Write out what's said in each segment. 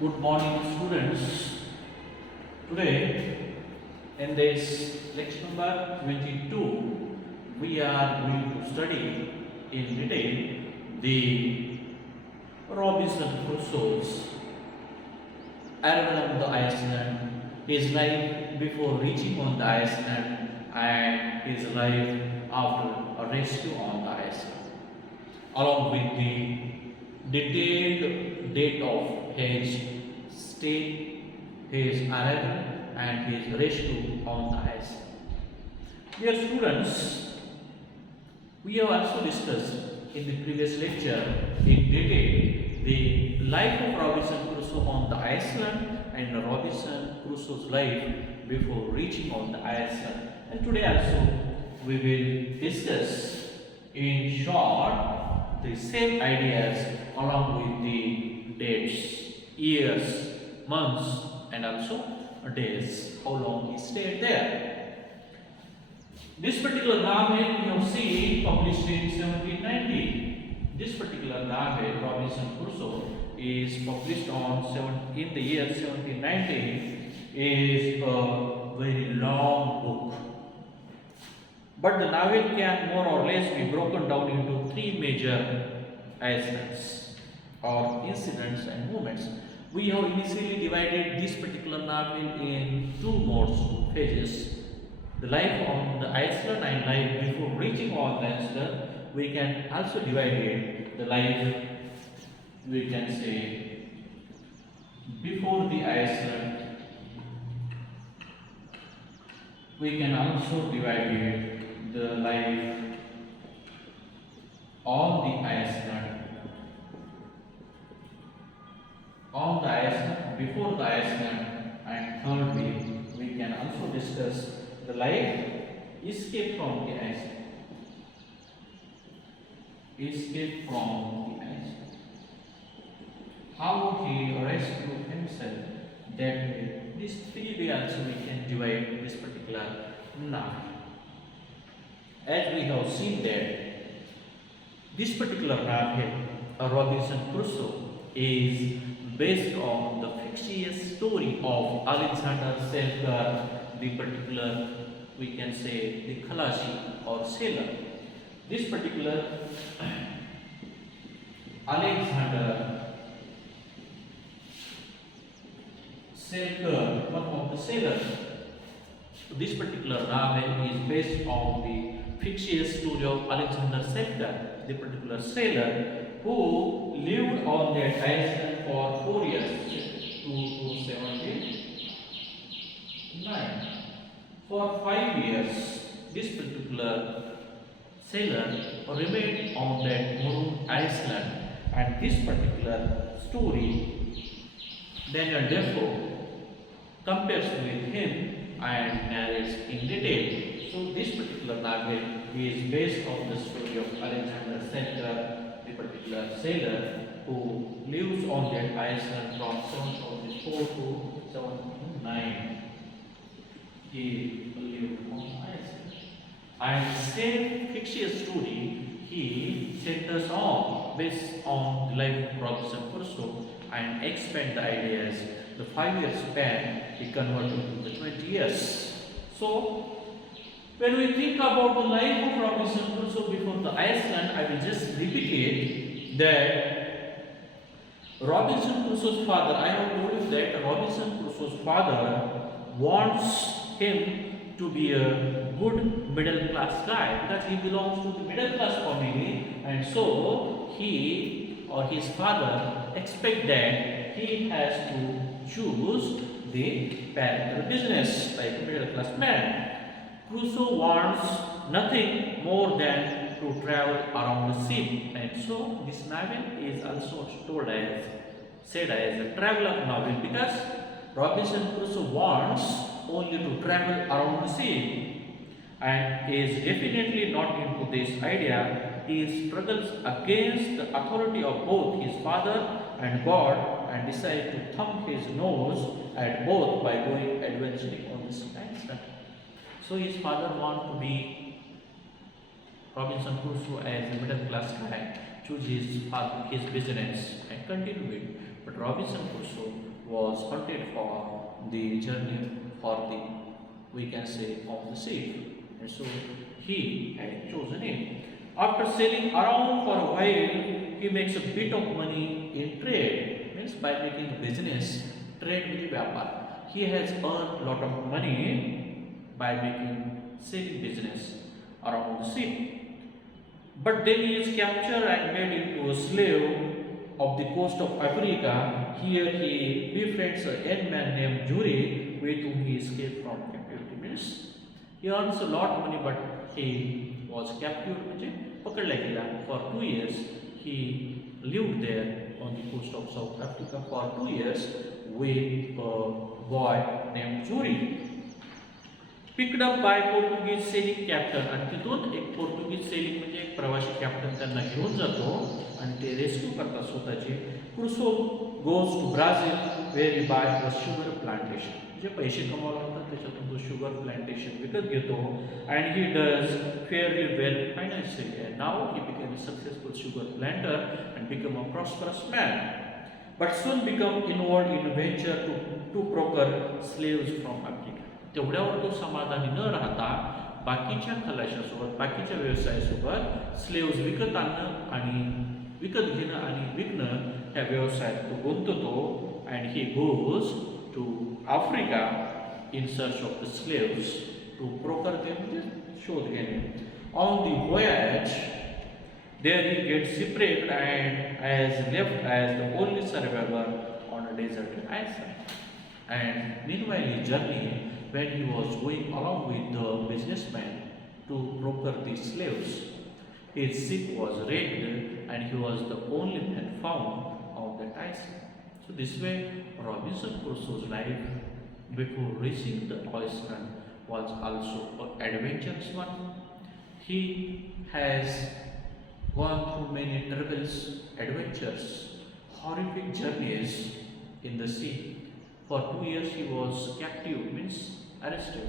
Good morning, students. Today, in this lecture number 22, we are going to study in detail the Robinson Crusoe's arrival on the Iceland, his life before reaching on the Iceland, and his life after a rescue on the Iceland, along with the detailed date of his stay, his arrival, and his rescue on the Iceland. Dear students, we have also discussed in the previous lecture in detail the life of Robinson Crusoe on the Iceland and Robinson Crusoe's life before reaching on the Iceland. And today also we will discuss in short the same ideas along with the dates, years, months, and also days, how long he stayed there. This particular novel we have seen published in 1790. This particular novel, Robinson Crusoe, is published in the year 1790. Is a very long book, but the novel can more or less be broken down into three major aspects or incidents and moments. We have initially divided this particular novel in two modes, two phases. The life on the Iceland and life before reaching on the Iceland. We can also divide it, the life, we can say, before the Iceland. We can also divide it, the life on the Iceland, before the Iceland, and thirdly, we can also discuss the life escape from the Iceland. Escape from the Iceland. How he rescued himself. That way, these three ways also we can divide this particular novel. As we have seen that this particular novel, Robinson Crusoe, is based on the fictitious story of Alexander Selkirk, the particular, we can say, the Khalashi or sailor. This particular Alexander Selkirk, one of the sailors. This particular novel is based on the fictitious story of Alexander Selkirk, the particular sailor who lived on that island for 4 years, 2 to 79. For 5 years, this particular sailor remained on that maroon island, and this particular story, Daniel Defoe compares with him and narrates in detail. So this particular novel is based on the story of Alexander Selkirk, the particular sailor who lives on that island from 704 to 709. He lived on the island. And same fictitious story he centers on based on the life of Robinson Crusoe and expand the ideas. The 5-year span he converted to the 20 years. So when we think about the life of Robinson Crusoe before the Iceland, I will just repeat it that Robinson Crusoe's father, I have told you that Robinson Crusoe's father wants him to be a good middle class guy because he belongs to the middle class family, and so he or his father expect that he has to choose the parental business like a middle class man. Crusoe wants nothing more than to travel around the sea, and so this novel is also said as a traveler novel because Robinson Crusoe wants only to travel around the sea and is definitely not into this idea. He struggles against the authority of both his father and God and decides to thumb his nose at both by going adventuring on this island. So his father wants to be Robinson Crusoe as a middle class guy, choose his business and continue it. But Robinson Crusoe was hunted for the journey for the, we can say, of the sea, and so he had chosen it. After sailing around for a while, he makes a bit of money in trade, means by making a business, trade with vyapar. He has earned a lot of money by making sailing business around the sea. But then he is captured and made into a slave of the coast of Africa. Here he befriends a young man named Jury, with whom he escaped from captivity. Means he earns a lot of money, but he was captured, म्हणजे पकडला गेला. For 2 years he lived there on the coast of South Africa for 2 years with a boy named Jury. Picked up by Portuguese sailing captain, आणि तिथून एक Portuguese selling म्हणजे एक प्रवासी captain त्यांना घेऊन जातो आणि ते रेस्क्यू करतात स्वतःची. Crusoe goes to Brazil where he buy a sugar plantation, जे पैसे कमावले होतात त्याच्यातून तो शुगर प्लांटेशन विकत घेतो. And he does fairly well financially, and now he became a successful sugar planter and become a prosperous man. But soon become involved in venture to procure slaves from Africa. तेवढ्यावर तो समाधानी न राहता बाकीच्या खलाशासोबत, बाकीच्या व्यवसायासोबत slaves विकत आणणं आणि विकत घेणं आणि विकणं ह्या व्यवसायात तो गुंततो. And he goes to Africa in search of the slaves to procure them, म्हणजे शोध घेणे. On the voyage there he gets shipwrecked and as left as the only survivor on a deserted island. And meanwhile in journey, when he was going along with the businessman to broker the slaves, his ship was wrecked and he was the only man found on that island. So this way Robinson Crusoe's life before reaching the island was also an adventurous one. He has gone through many troubles, adventures, horrific journeys in the sea. For 2 years he was captive, means arrested.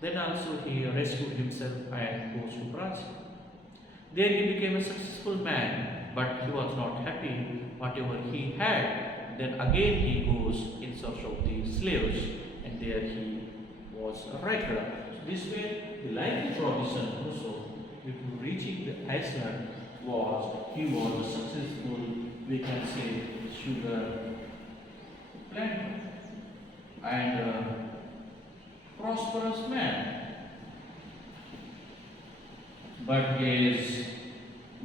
Then also he rescued himself and goes to Brazil. There he became a successful man, but he was not happy whatever he had. Then again he goes in search of the slaves, and there he was a writer. So this way the life of Robinson Crusoe before reaching the Iceland was, he was a successful, we can say, sugar planter and a prosperous man. But his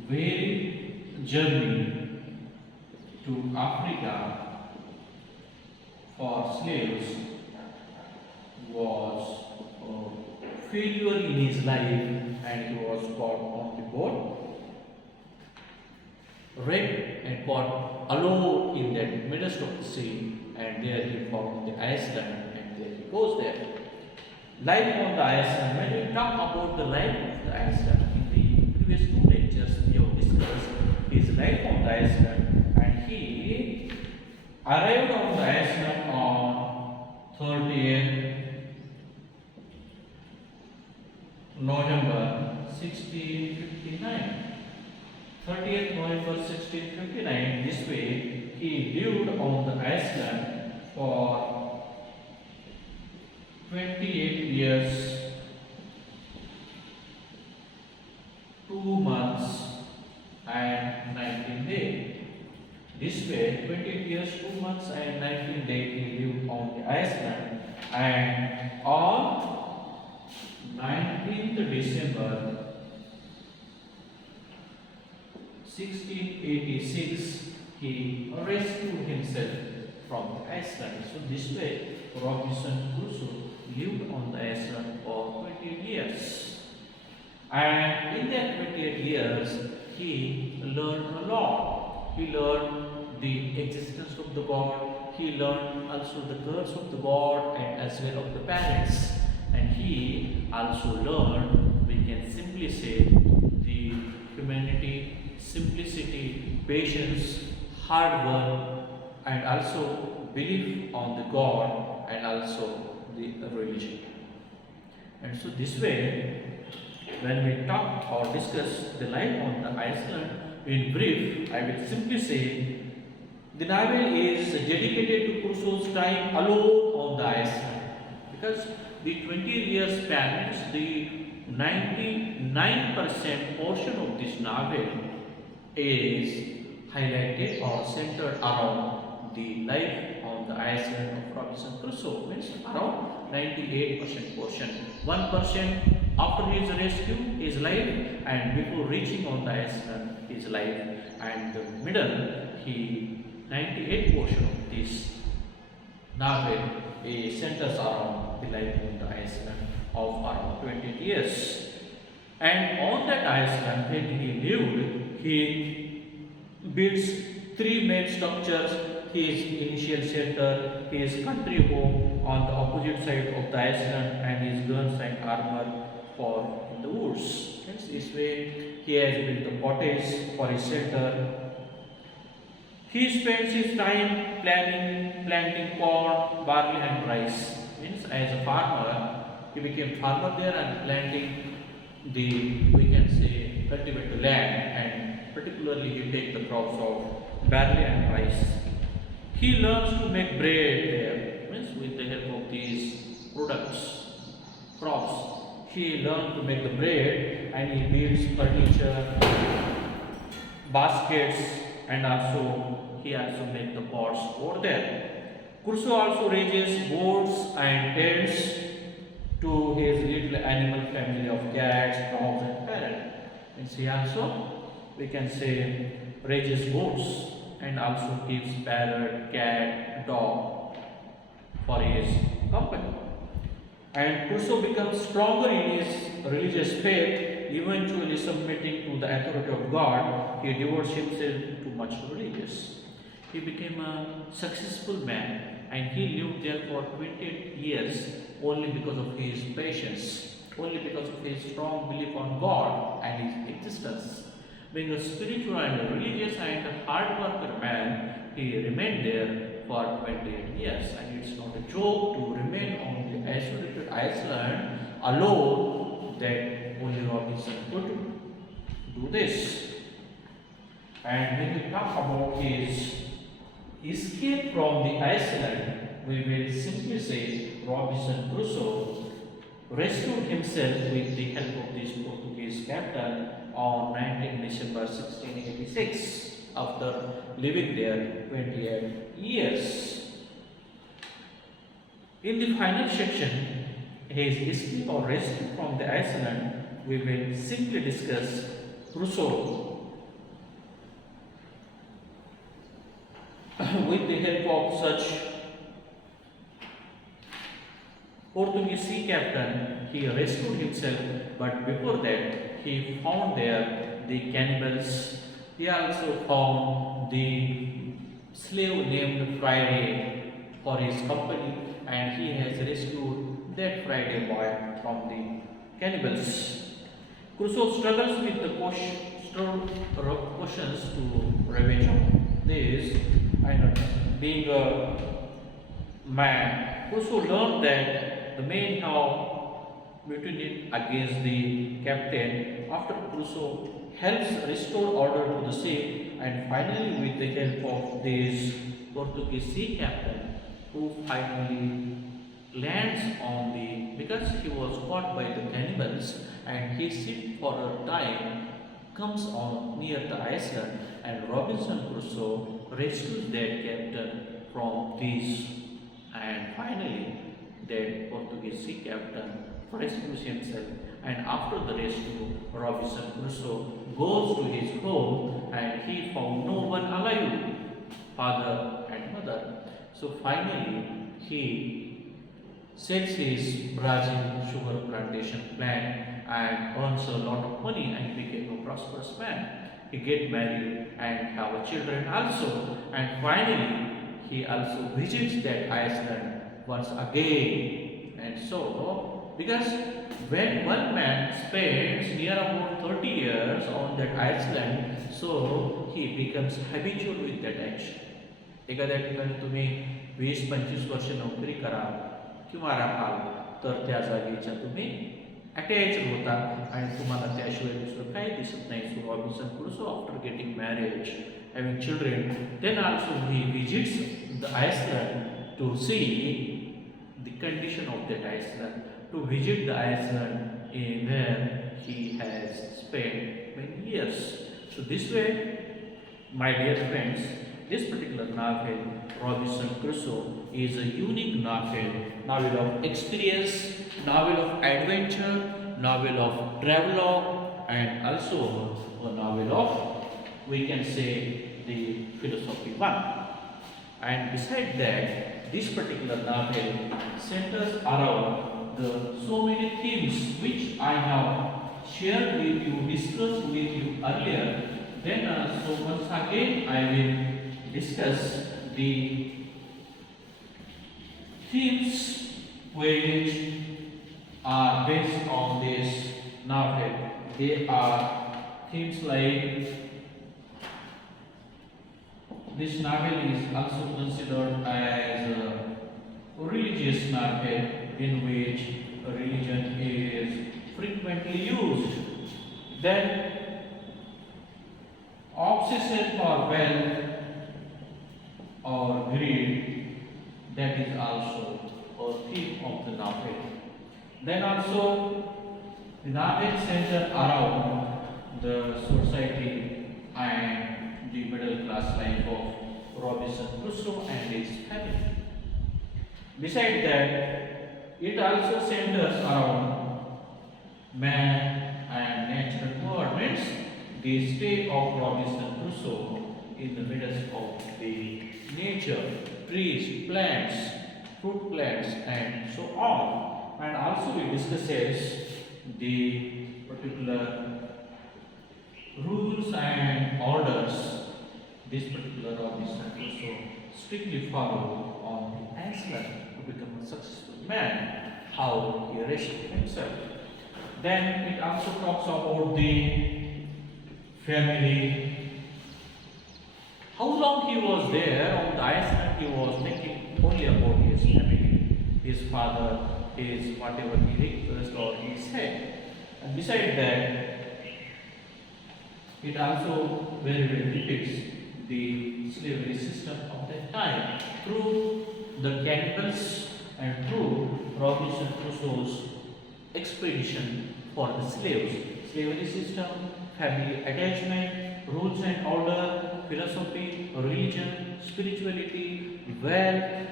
very journey to Africa for slaves was a failure in his life, and he was caught on the boat, wrecked and caught alone in that midst of the sea. And there he found the Iceland, and there he goes there. Life on the Iceland. When we talk about the life of the Iceland, in the previous 2 lectures we have discussed his life on the Iceland, and he arrived on the Iceland on 30th November 1659. 30th November 1659. This way he lived on the Iceland for 28 years, 2 months and 19 days. This way 28 years, 2 months and 19 days he lived on the Iceland, and on 19th December 1686 he rescued himself from the Iceland. So this way Robinson Crusoe lived on the Iceland for 28 years. And in that 28 years he learned a lot. He learned the existence of the God. He learned also the curse of the God and as well of the parents. And he also learned, we can simply say, the humanity, simplicity, patience, hard work, and also belief on the God and also the religion. And so this way, when we talk or discuss the life on the Iceland In brief, I will simply say the novel is dedicated to Crusoe's time alone on the island because the 20 years span means the 99% portion of this novel is highlighted or centered around the life on the island of Robinson Crusoe, means around 98% portion. 1% after his rescue, his life, and before reaching on the island, his life, and the middle, he 98 portion of this novel centers around the life on the island of around 20 years. And on that island, when he lived, he builds three main structures: his initial shelter, his country home on the opposite side of the island, and his guns and armor for in the woods. Hence, this way he has built a cottage for his shelter. He spends his time planting corn, barley, and rice. Means as a farmer, he became farmer there and planting the, we can say, cultivate the land, and particularly he take the crops of barley and rice. He learns to make bread there, means with the help of these products, crops. He learned to make the bread, and he builds furniture, baskets, and he also makes the pots over there. Crusoe also raises goats and tents to his little animal family of cats, dogs, and parrots. And he also, we can say, raises goats and also keeps parrot, cat, dog for his company. And Crusoe becomes stronger in his religious faith, eventually submitting to the authority of God. He devotes himself to much religious. He became a successful man, and he lived there for 28 years only because of his patience, only because of his strong belief on God and his existence. Being a spiritual and religious and hard worker man, he remained there for 28 years. And it's not a joke to remain on the isolated island alone, that only Robinson could do this. And when we talk about his escape from the island, we will simply say Robinson Crusoe rescued himself with the help of this Portuguese captain on 19 December 1686 after living there 28 years. In the final section, his escape or rescue from the island, we will simply discuss Crusoe with the help of such Portuguese sea captain. He rescued himself, but before that, he found there the cannibals. He also found the slave named Friday for his company, and he has rescued that Friday boy from the cannibals. Crusoe struggles with the questions to revenge of this, and being a man, Crusoe learned that the men have mutinied against the captain. After Crusoe helps restore order to the ship, and finally with the help of this Portuguese sea captain, who finally lands on the, because he was caught by the cannibals, and his ship for a time comes on near the island, and Robinson Crusoe rescues that captain from this, and finally that Portuguese sea captain rescues himself, and after the rescue, Robinson Crusoe goes to his home, and he found no one alive, father and mother. So finally he sells his Brazil sugar plantation plant and earns a lot of money and became a prosperous man. He get married and have children also, and finally he also visits that island once again. And so, because when one man spends near about 30 years on that island, so he becomes habitual with that action. एखाद्या ठिकाणी तुम्ही 20-25 वर्ष नोकरी करा किंवा राहाल, तर त्या जागेच्या तुम्ही अटॅच्ड होता आणि तुम्हाला त्याशिवाय दुसरं काही दिसत नाही. So Robinson Crusoe after getting marriage, having children, then also he visits the island to see the condition of that Iceland, to visit the Iceland in where he has spent many years. So this way, my dear friends, this particular novel, Robinson Crusoe, is a unique novel, novel of experience, novel of adventure, novel of travelogue, and also a novel of, we can say, the philosophy one. And beside that, this particular novel centers around the so many themes which I have shared with you, discussed with you earlier. Then so once again I will discuss the themes which are based on this novel. They are themes like this novel is also considered as a religious novel in which religion is frequently used. Then obsession for wealth or greed, that is also a theme of the novel. Then also the novel centers around the society and the middle class life of Robinson Crusoe and his family. Besides that, it also centers around man and natural environments, the stay of Robinson Crusoe in the middle of the nature, trees, plants, fruit plants, and so on. And also it discusses the particular rules and orders this particular Robinson Crusoe strictly followed on the Iceland to become a successful man, how he rescued himself. Then it also talks about the family, how long he was there on the Iceland. He was thinking only about his family, his father, his whatever he requested or he said. And besides that, it also very well depicts the slavery system of that time through the cannibals and through Robinson Crusoe's expedition for the slaves. Slavery system, family attachment, rules and order, philosophy, religion, spirituality, wealth,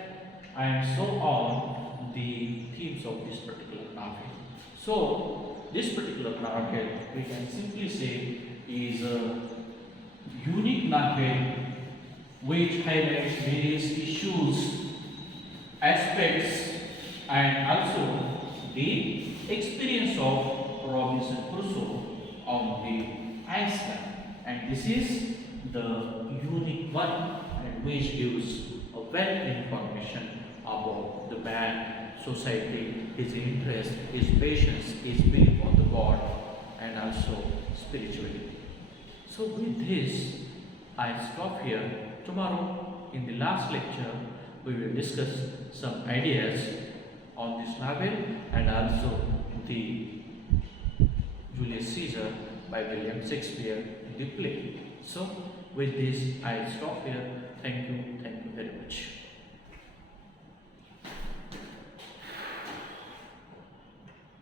and so on, the themes of this particular novel. So, this particular novel, we can simply say, is a unique novel which highlights various issues, aspects, and also the experience of Robinson Crusoe on the Iceland. And this is the unique one, and which gives a wealth information about the man, society, his interest, his patience, his belief on the God, and also spirituality. So with this, I stop here. Tomorrow, in the last lecture, we will discuss some ideas on this novel and also the Julius Caesar by William Shakespeare in the play. So with this, I stop here. Thank you very much.